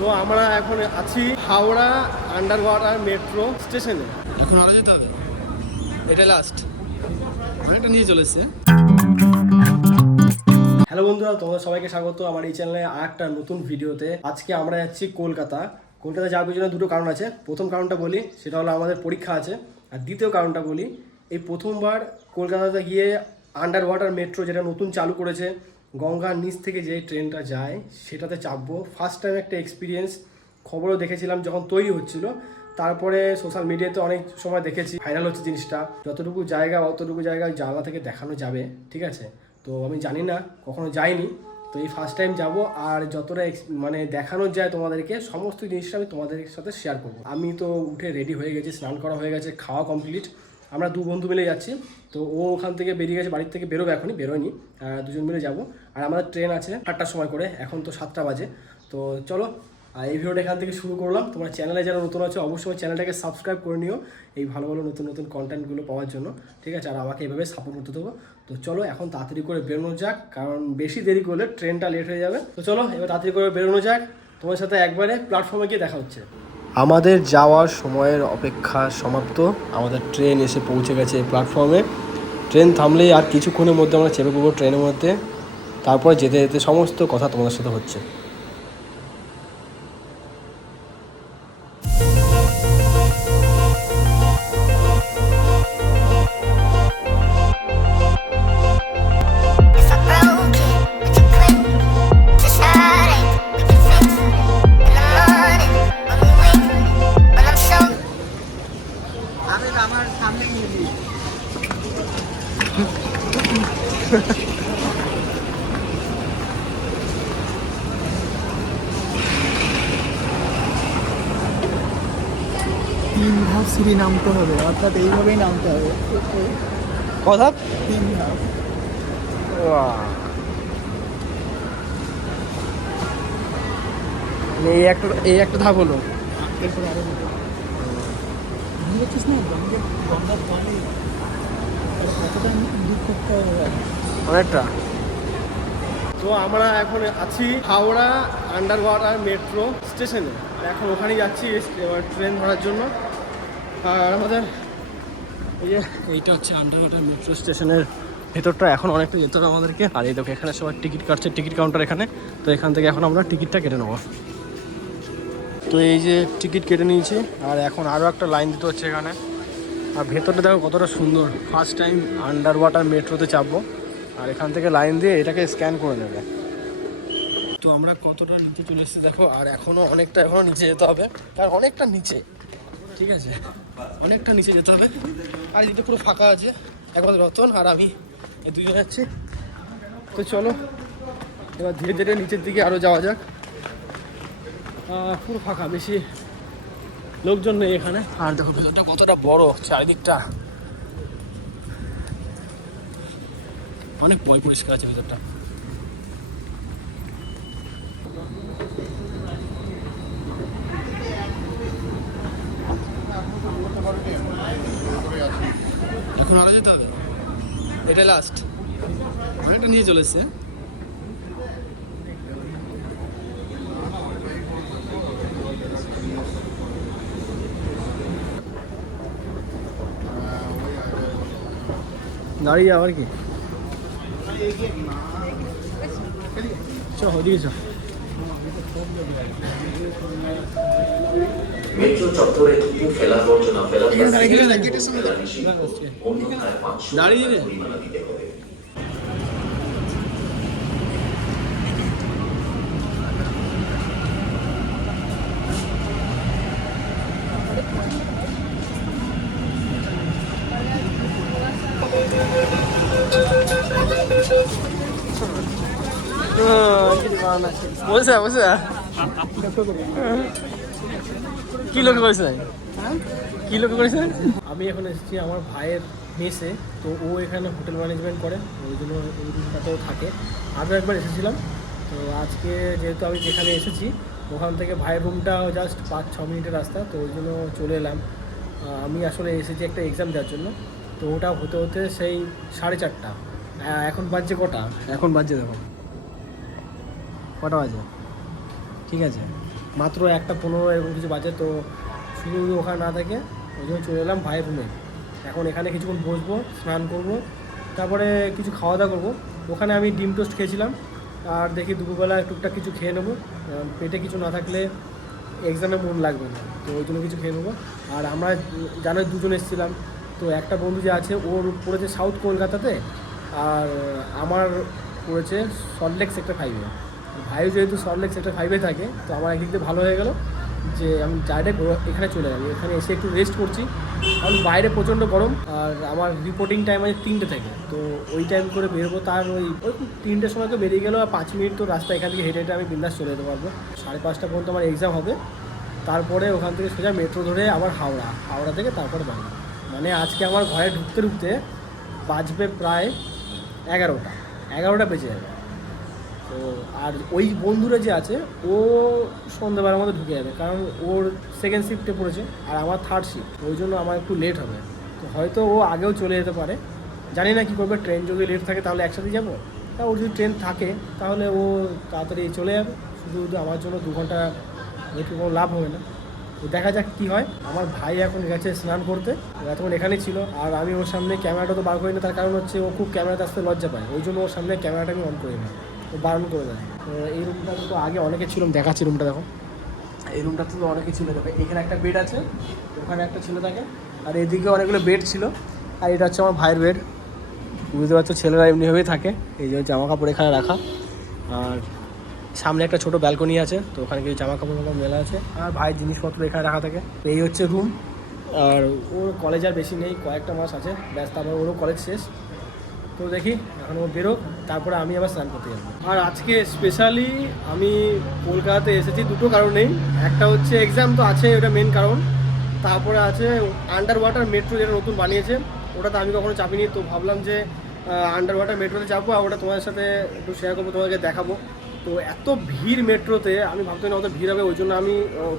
তো আমরা এখন আছি হাওড়া আন্ডার ওয়াটার মেট্রো স্টেশনে। এখন আরো যেতে হবে, এটা লাস্ট, অনেকটা নিয়ে চলে এসছে। হ্যালো বন্ধুরা, তোমাদের সবাইকে স্বাগত আমার এই চ্যানেলে আর একটা নতুন ভিডিওতে। আজকে আমরা যাচ্ছি কলকাতা। কলকাতা যাওয়ার পিছনে দুটো কারণ আছে। প্রথম কারণটা বলি, সেটা হলো আমাদের পরীক্ষা আছে। আর দ্বিতীয় কারণটা বলি, এই প্রথমবার কলকাতাতে গিয়ে আন্ডার ওয়াটার মেট্রো যেটা নতুন চালু করেছে, গঙ্গার নিচ থেকে যে ট্রেনটা যায় সেটাতে চাপবো। ফার্স্ট টাইম একটা এক্সপিরিয়েন্স। খবরও দেখেছিলাম যখন তৈরি হচ্ছিল, তারপরে সোশ্যাল মিডিয়াতে অনেক সময় দেখেছি ভাইরাল হচ্ছে জিনিসটা। যতটুকু জায়গা অতটুকু জায়গায় জানলা থেকে দেখানো যাবে, ঠিক আছে। তো আমি জানি না, কখনো যাইনি, তো এই ফার্স্ট টাইম যাব। আর যতটা মানে দেখানো যায় তোমাদেরকে, সমস্ত জিনিসটা আমি তোমাদের সাথে শেয়ার করবো। আমি তো উঠে রেডি হয়ে গেছি, স্নান করা হয়ে গেছে, খাওয়া কমপ্লিট। আমরা দু বন্ধু মিলে যাচ্ছি। তো ও ওখান থেকে বেরিয়ে গেছে, বাড়ির থেকে বেরোবে, এখনই বেরোয়নি। দুজন মিলে যাব। আর আমাদের ট্রেন আছে 8টার সময় করে, এখন তো 7টা বাজে। তো চলো, এই ভিডিওটা এখান থেকে শুরু করলাম। তোমার চ্যানেলে যারা নতুন আছে অবশ্যই চ্যানেলটাকে সাবস্ক্রাইব করে নিও এই ভালো ভালো নতুন নতুন কন্টেন্টগুলো পাওয়ার জন্য, ঠিক আছে। আর আমাকে এভাবে সাপোর্ট করতে দেবো। তো চলো এখন তাড়াতাড়ি করে বেরোনো যাক, কারণ বেশি দেরি করলে ট্রেনটা লেট হয়ে যাবে। তো চলো এবার তাড়াতাড়ি করে বেরোনো যাক। তোমার সাথে একবারে প্ল্যাটফর্মে গিয়ে দেখা হচ্ছে। আমাদের যাওয়ার সময়ের অপেক্ষা সমাপ্ত। আমাদের ট্রেন এসে পৌঁছে গেছে প্ল্যাটফর্মে। ট্রেন থামলেই আর কিছুক্ষণের মধ্যে আমরা চেপে পড়বো ট্রেনের মধ্যে। তারপরে যেতে যেতে সমস্ত কথা তোমাদের সাথে হচ্ছে। আমার সামনে তিন ধাপ সিঁড়ি নামতে হবে, অর্থাৎ এইভাবেই নামতে হবে। কথা 3 ধাপ। এই একটা ধাপ হলো। এরপরে আরো বুঝতে পারছিস না, গঙ্গার জলে কতটা দুঃখ করতে হবে অনেকটা। তো আমরা এখন আছি হাওড়া আন্ডার ওয়াটার মেট্রো স্টেশনে। এখন ওখানে যাচ্ছি ট্রেন ধরার জন্য। আর আমাদের এইটা হচ্ছে আন্ডার ওয়াটার মেট্রো স্টেশনের ভেতরটা। এখন অনেকটা যেতে হবে আমাদেরকে। আর এই দেখো এখানে সবাই টিকিট কাটছে, টিকিট কাউন্টার এখানে। তো এখান থেকে এখন আমরা টিকিটটা কেটে নেবো। তো এই যে টিকিট কেটে নিয়েছি, আর এখন আরও একটা লাইন দিতে হচ্ছে এখানে। আর ভেতরটা দেখো কতটা সুন্দর। ফার্স্ট টাইম আন্ডার ওয়াটার মেট্রোতে চাপবো। আর এখান থেকে লাইন দিয়ে এটাকে স্ক্যান করে নেবে। তো আমরা কতটা নিচে চলে এসেছি দেখো। আর এখনও এখনও নিচে যেতে হবে, কারণ অনেকটা নিচে, ঠিক আছে, অনেকটা নিচে যেতে হবে। আর এটা পুরো ফাঁকা আছে, একবার রতন আর আমি এই দুজন যাচ্ছি। তো চলো এবার ধীরে ধীরে নিচের দিকে আরও যাওয়া যাক। পুরো ফাঁকা, বেশি লোকজন নেই এখানে। আর দেখো ভেতরটা কতটা বড়, চারিদিকটা অনেক পরিষ্কার আছে ভেতরটা। এখন আরো যেতে হবে, এটা লাস্ট, অনেকটা নিয়ে চলে এসছে। দাঁড়িয়ে আবার কি ওদিকে চ। মেট্রো চত্বরে থুতু ফেলা বর্জনা ফেলা দাঁড়িয়ে রে। পরিমাণা দিতে হবে। বলছে বলছে কি লক্ষ্য করেছে, কি লক্ষ্য করেছে। আমি এখন এসেছি আমার ভাইয়ের মেসে। তো ও এখানে হোটেল ম্যানেজমেন্ট করে, ওই জন্য ওই রুমটাতেও থাকে। আরও একবার এসেছিলাম। তো আজকে যেহেতু আমি যেখানে এসেছি ওখান থেকে ভাইয়ের রুমটা জাস্ট 5-6 মিনিটের রাস্তা, তো ওই জন্য চলে এলাম। আমি আসলে এসেছি একটা এক্সাম দেওয়ার জন্য। তো ওটা হতে হতে সেই 4:30। এখন বাজছে কটা? এখন বাজছে দেখো কটা বাজে, ঠিক আছে। মাত্র 1:15 এরকম কিছু বাজে। তো শুধু ওখানে না থেকে ওই জন্য চলে এলাম ভাইয়ের রুমে। এখন এখানে কিছুক্ষণ বসবো, স্নান করবো, তারপরে কিছু খাওয়া দাওয়া করবো। ওখানে আমি ডিম টোস্ট খেয়েছিলাম, আর দেখি দুপুরবেলা টুকটাক কিছু খেয়ে নেবো। পেটে কিছু না থাকলে এক্সামে মন লাগবে না, তো ওই জন্য কিছু খেয়ে নেবো। আর আমরা জানোই দুজন এসেছিলাম, তো একটা বন্ধু যে আছে ওর পড়েছে সাউথ কলকাতাতে, আর আমার পড়েছে সল্টলেক সেক্টর 5-এ। ভাইও যেহেতু সল্টলেক সেক্টর 5-এ থাকে, তো আমার একদিক দিয়ে ভালো হয়ে গেল যে আমি ডাইরেক্ট এখানে চলে যাবো। এখানে এসে একটু রেস্ট করছি, কারণ বাইরে প্রচণ্ড গরম, আর আমার রিপোর্টিং টাইম আছে 3টে থেকে। তো ওই টাইম করে বেরোবো, তার ওই 3টের সময় তো বেরিয়ে গেলো, আর 5 মিনিট তো রাস্তা এখান থেকে হেঁটে হেঁটে আমি বিন্দাস চলে যেতে পারবো। 5:30 পর্যন্ত আমার এক্সাম হবে, তারপরে ওখান থেকে সোজা মেট্রো ধরে আবার হাওড়া থেকে তারপরে বাড়ি। মানে আজকে আমার ঘরে ঢুকতে ঢুকতে বাজবে প্রায় 11টা বেজে যাবে। তো আর ওই বন্ধুরা যে আছে ও সন্ধ্যেবেলার মধ্যে ঢুকে যাবে, কারণ ওর সেকেন্ড শিফটে পড়েছে আর আমার থার্ড শিফট, ওই জন্য আমার একটু লেট হবে। তো হয়তো ও আগেও চলে যেতে পারে, জানি না কী করবে। ট্রেন যদি লেট থাকে তাহলে একসাথে যাবো, তা ওর যদি ট্রেন থাকে তাহলে ও তাড়াতাড়ি চলে যাবে। শুধু আমার জন্য 2 ঘন্টা একটু কোনো লাভ হবে না। তো দেখা যাক কী হয়। আমার ভাই এখন গেছে স্নান করতে, এতক্ষণ এখানেই ছিল। আর আমি ওর সামনে ক্যামেরাটা তো বার করি না, তার কারণ হচ্ছে ও খুব ক্যামেরাতে আসতে লজ্জা পায়, ওই জন্য ওর সামনে ক্যামেরাটা আমি অন করি না, ও বারণ করে দেয়। তো এই রুমটাতে তো আগে অনেকে ছিল, দেখাচ্ছি রুমটা দেখো। এই রুমটাতে তো অনেকে ছিল, দেখো এখানে একটা বেড আছে, ওখানে একটা ছিল থাকে, আর এদিকে অনেকগুলো বেড ছিল। আর এটা হচ্ছে আমার ভাইয়ের বেড। বুঝতে পারছো ছেলেরা এমনিভাবেই থাকে, এই যে জামা কাপড় এখানে রাখা। আর সামনে একটা ছোটো ব্যালকনি আছে, তো ওখানে কিছু জামা কাপড় মেলা আছে, আর ভাইয়ের জিনিসপত্র এখানে রাখা থাকে। এই হচ্ছে রুম। আর ওর কলেজ আর বেশি নেই, কয়েকটা মাস আছে ব্যাস, তারপর ওরও কলেজ শেষ। তো দেখি এখন ও বেরোক, তারপরে আমি আবার স্নান করতে যাবো। আর আজকে স্পেশালি আমি কলকাতাতে এসেছি 2টো কারণেই। একটা হচ্ছে এক্সাম তো আছে, ওটা মেন কারণ। তারপরে আছে আন্ডার ওয়াটার মেট্রো, যেটা নতুন বানিয়েছে, ওটাতে আমি কখনো চাপিনি, তো ভাবলাম যে আন্ডার ওয়াটার মেট্রোতে যাবো, আর ওটা তোমাদের সাথে একটু শেয়ার করবো, তোমাদেরকে দেখাবো। তো এত ভিড় মেট্রোতে, আমি ভাবতে না অত ভিড় হবে, ওই জন্য আমি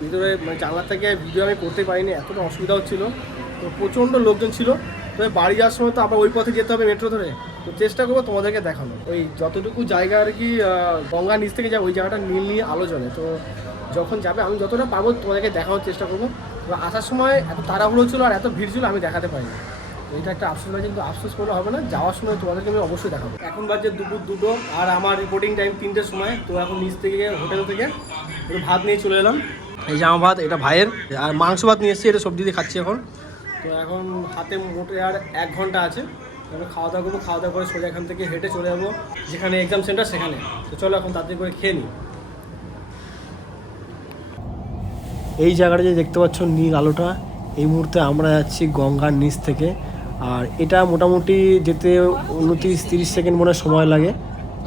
ভিতরে মানে জানলার থেকে ভিডিও আমি করতে পারিনি, এতটা অসুবিধা হচ্ছিলো। তো প্রচণ্ড লোকজন ছিল। তবে বাড়ি যাওয়ার সময় তো আবার ওই পথে যেতে হবে মেট্রো ধরে, তো চেষ্টা করবো তোমাদেরকে দেখানো। ওই যতটুকু জায়গা আর কি গঙ্গার নিচ থেকে যাবে, ওই জায়গাটা নীল নিয়ে আলো জ্বলে। তো যখন যাবে আমি যতটা পাবো তোমাদেরকে দেখানোর চেষ্টা করবো। তো আসার সময় এত তাড়াহুড়ো ছিল আর এত ভিড় ছিল, আমি দেখাতে পারিনি। তো এটা একটা আফসোস হয়েছে, কিন্তু আফসোস করলে হবে না, যাওয়ার সময় তোমাদেরকে আমি অবশ্যই দেখাবো। এখন বাজে দুপুর 2টো, আর আমার রিপোর্টিং টাইম 3টের সময়। তো এখন নিচ থেকে হোটেল থেকে একটু ভাত নিয়ে চলে এলাম। এই যে আমার ভাত, এটা ভাইয়ের, আর মাংস ভাত নিয়ে এসেছি, এটা সবজি দিয়ে খাচ্ছি এখন। তো এখন হাতে মোটে আর 1 ঘন্টা আছে, আমি খাওয়া দাওয়া করবো। খাওয়া দাওয়া করে সোজা এখান থেকে হেঁটে চলে যাবো যেখানে এক্সাম সেন্টার সেখানে। তো চলো এখন তাড়াতাড়ি করে খেয়ে নিই। এই জায়গাটা যে দেখতে পাচ্ছ নীল আলোটা, এই মুহূর্তে আমরা যাচ্ছি গঙ্গার নিচ থেকে। আর এটা মোটামুটি যেতে 29-30 সেকেন্ড মনে সময় লাগে।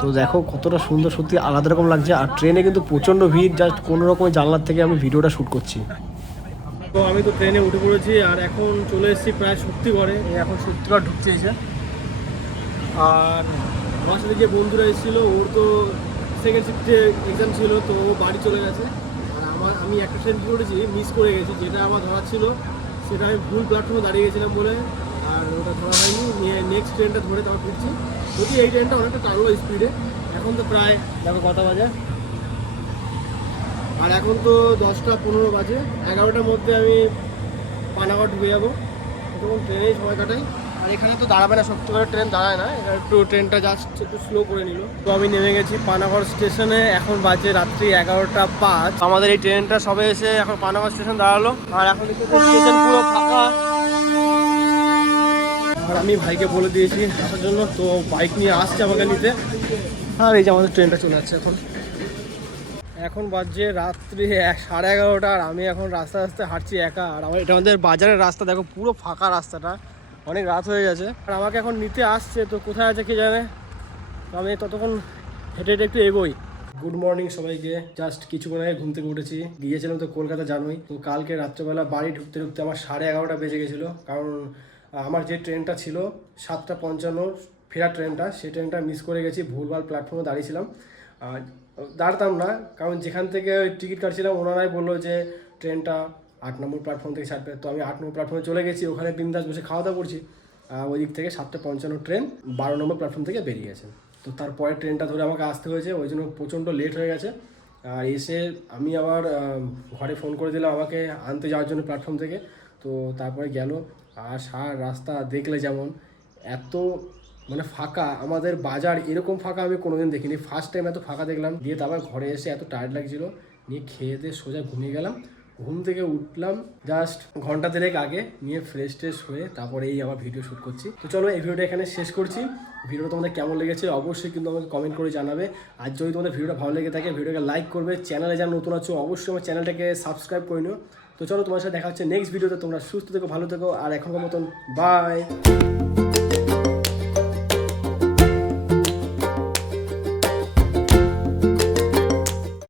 তো দেখো কতটা সুন্দর, সত্যি আলাদা রকম লাগছে। আর ট্রেনে কিন্তু প্রচণ্ড ভিড়, জাস্ট কোনো রকমের জানলার থেকে আমি ভিডিওটা শ্যুট করছি। তো আমি তো ট্রেনে উঠে পড়েছি, আর এখন চলে এসেছি প্রায় শক্তিগড়ে। এখন শক্তিগড় ঢুকতে এসে, আর আমার সাথে যে বন্ধুরা এসেছিলো ওর তো সেকেন্ড শিফটে এক্সাম ছিল, তো ও বাড়ি চলে গেছে। আর আমি একটা ট্রেন পড়েছি, মিস করে গেছি, যেটা আমার ধরার ছিল সেটা আমি ভুল প্ল্যাটফর্মে দাঁড়িয়ে গেছিলাম বলে, আর ওটা ধরা হয়নি। নিয়ে নেক্সট ট্রেনটা ধরে তারপর ফিরছি। যদি এই ট্রেনটা অনেকটা টানলো স্পিডে। এখন তো প্রায় দেখো কটা বাজে, আর এখন তো 10টা 15 বাজে। 11টার মধ্যে আমি পানাগড় ঢুকে যাবো, তখন ট্রেনেই সময় কাটাই। আর এখানে তো দাঁড়াবে না, সত্যি করে ট্রেন দাঁড়ায় না, এটা একটু ট্রেনটা জাস্ট একটু স্লো করে নিল। তো আমি নেমে গেছি পানাগড় স্টেশনে, এখন বাজে রাত্রি 11টা 5। আমাদের এই ট্রেনটা সবে এসে এখন পানাগড় স্টেশন দাঁড়ালো, আর এখন স্টেশন পুরো ফাঁকা। আর আমি ভাইকে বলে দিয়েছি আসার জন্য, তো বাইক নিয়ে আসছে আমাকে নিতে। আর এই যে আমাদের ট্রেনটা চলে যাচ্ছে এখন বাজে রাত্রি 11:30, আর আমি এখন রাস্তা রাস্তা হাঁটছি একা। আর আমার এটা আমাদের বাজারের রাস্তা, দেখো পুরো ফাঁকা রাস্তাটা, অনেক রাত হয়ে গেছে। আর আমাকে এখন নিতে আসছে, তো কোথায় আছে কে জানে। তো আমি ততক্ষণ হেঁটে হেঁটে একটু এগোই। গুড মর্নিং সবাইকে। জাস্ট কিছুক্ষণ আগে ঘুম থেকে উঠেছি, গিয়েছিলাম তো কলকাতা জানোই। তো কালকে রাত্রেবেলা বাড়ি ঢুকতে ঢুকতে আমার 11:30 বেজে গেছিলো, কারণ আমার যে ট্রেনটা ছিল 7:55 ফেরার ট্রেনটা, সেই ট্রেনটা মিস করে গেছি, ভুলভাল প্ল্যাটফর্মে দাঁড়িয়েছিলাম। আর দাঁড়াতাম না, কারণ যেখান থেকে টিকিট কাটছিলাম ওনারাই বললো যে ট্রেনটা 8 নম্বর প্ল্যাটফর্ম থেকে ছাড়বে। তো আমি 8 নম্বর প্ল্যাটফর্মে চলে গেছি, ওখানে বিন্দাস বসে খাওয়া দাওয়া করছি। ওই দিক থেকে 7:55 ট্রেন 12 নম্বর প্ল্যাটফর্ম থেকে বেরিয়ে গেছে। তো তারপরে ট্রেনটা ধরে আমাকে আসতে হয়েছে, ওই জন্য প্রচণ্ড লেট হয়ে গেছে। আর এসে আমি আবার ঘরে ফোন করে দিলাম আমাকে আনতে যাওয়ার জন্য প্ল্যাটফর্ম থেকে। তো তারপরে গেল, আর সারা রাস্তা দেখলে যেমন এত মানে ফাঁকা, আমাদের বাজার এরকম ফাঁকা আমি কোনোদিন দেখিনি, ফার্স্ট টাইম এত ফাঁকা দেখলাম। দিয়ে তারপর ঘরে এসে এত টায়ার্ড লাগছিল, নিয়ে খেয়ে দিয়ে সোজা ঘুমিয়ে গেলাম। ঘুম থেকে উঠলাম জাস্ট ঘন্টা দেড়েক আগে, নিয়ে ফ্রেশ ট্রেশ হয়ে তারপরে এই আবার ভিডিও শ্যুট করছি। তো চলো এই ভিডিওটা এখানে শেষ করছি। ভিডিওটা তোমাদের কেমন লেগেছে অবশ্যই কিন্তু আমাকে কমেন্ট করে জানাবে। আর যদি তোমাদের ভিডিওটা ভালো লেগে থাকে ভিডিওকে লাইক করবে, চ্যানেলে যারা নতুন আছো অবশ্যই আমার চ্যানেলটাকে সাবস্ক্রাইব করে নিও। তো চলো তোমার সাথে দেখা হচ্ছে নেক্সট ভিডিওতে। তোমরা সুস্থ থেকো, ভালো থেকো, আর এখনকার মতন বাই।